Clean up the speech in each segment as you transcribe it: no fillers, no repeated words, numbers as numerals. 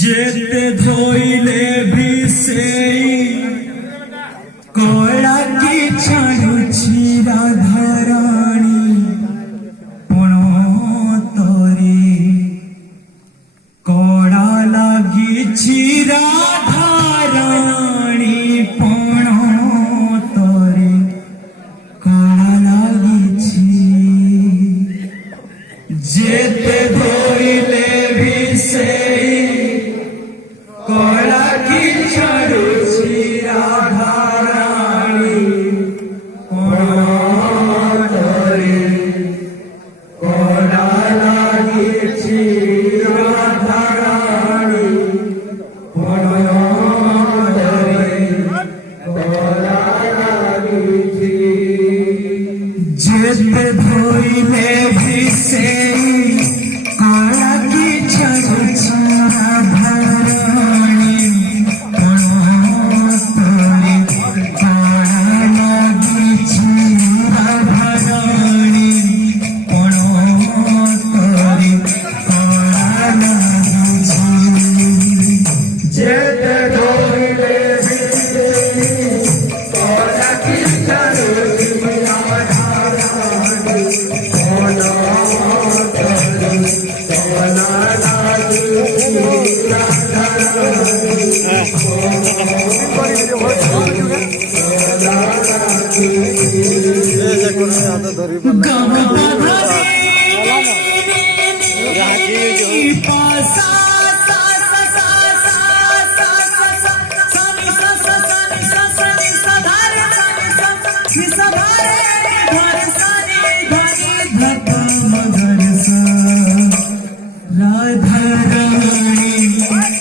जेते धोइले भी सेई कला की छाड़ुछि राधाराणी पण तोरे कला लागिछि राधाराणी पण तोरे कला लागिछि जेते धोइले भी सेई कला की छाड़ुछि राधाराणी पण तोरे कला लागिछि राधाराणी पण तोरे कला लागिछि जेते धोइले भी सेई कला की छाड़ुछि राधाराणी पण तोरे कला लागिछि राधाराणी पण तोरे कला लागिछि जेते धोइले भी सेई कला की छाड़ुछि राधाराणी पण तोरे कला लागिछि राधाराणी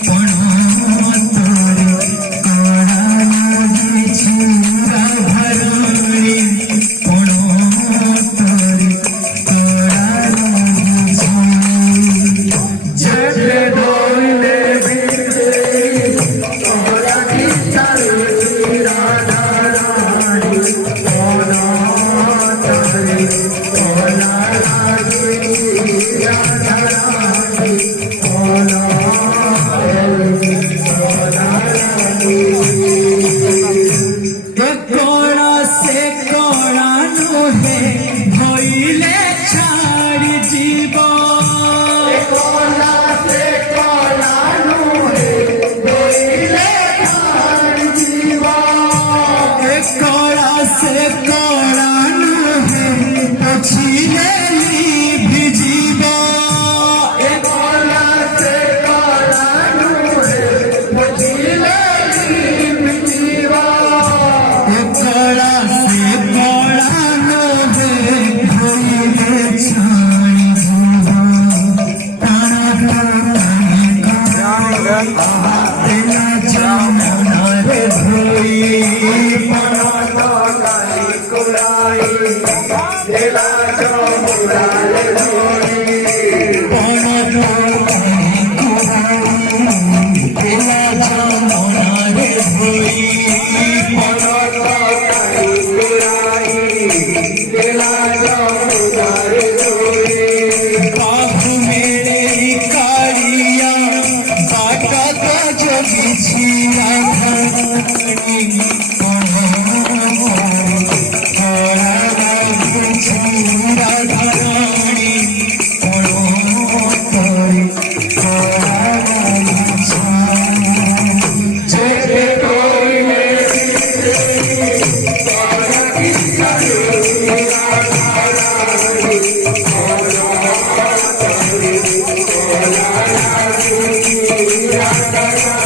पण तोरे कला लागिछि राधाराणी पण तोरे कला लागिछि जेते धोइले भी सेई कला की छाड़ुछि राधाराणी पण तोरे कला लागिछि राधाराणी कला से कला नुहे धोइले छाड़ी जीव कला से कला नुहे धोइले छाड़ी जीव कला से कला नुहे पछिले भी जीव कला से कला नुहे पछिले भी जीव कला से कला नुहे धोइले छाड़ी जीव तेला जमुना रे धोई पण तोरे कुलाई तेला जमुना रे धोई पण तोरे कुलाई तेला जमुना रे धोई पण तोरे कुलाई तेला जमुना रे धोई बाबू मेरे कालिया बाटा तो जोगिछि राधाराणी पण तोरे कला लागिछि राधाराणी पण तोरे कला लागिछि जेते धोइले भी सेई कला की छाड़ुछि राधाराणी पण तोरे कला लागिछि राधाराणी